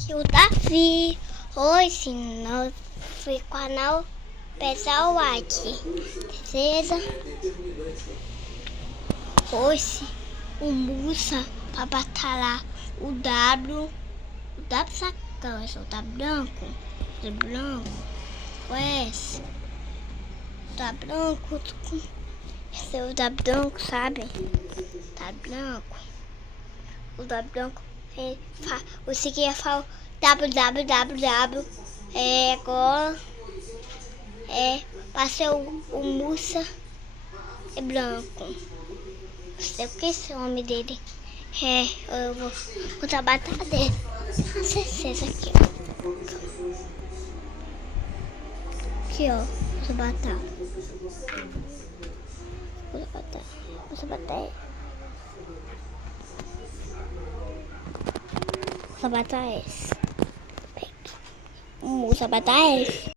aqui o Davi. Hoje nós fui com o canal Pessoal aqui. Beleza? Hoje o Musa vai batalhar o W. O W sacão, esse é o W branco. O branco. Esse. O W branco. Esse é o W branco, sabe? O branco. O W branco. Você quer falar www. Agora. Passei o Musa é branco. Não sei o que é esse nome dele. Eu vou contar a batalha dele. Não sei se é esse aqui, ó. Aqui, ó. Essa batalha. Essa batalha. Essa batalha é esse. Essa batalha é esse.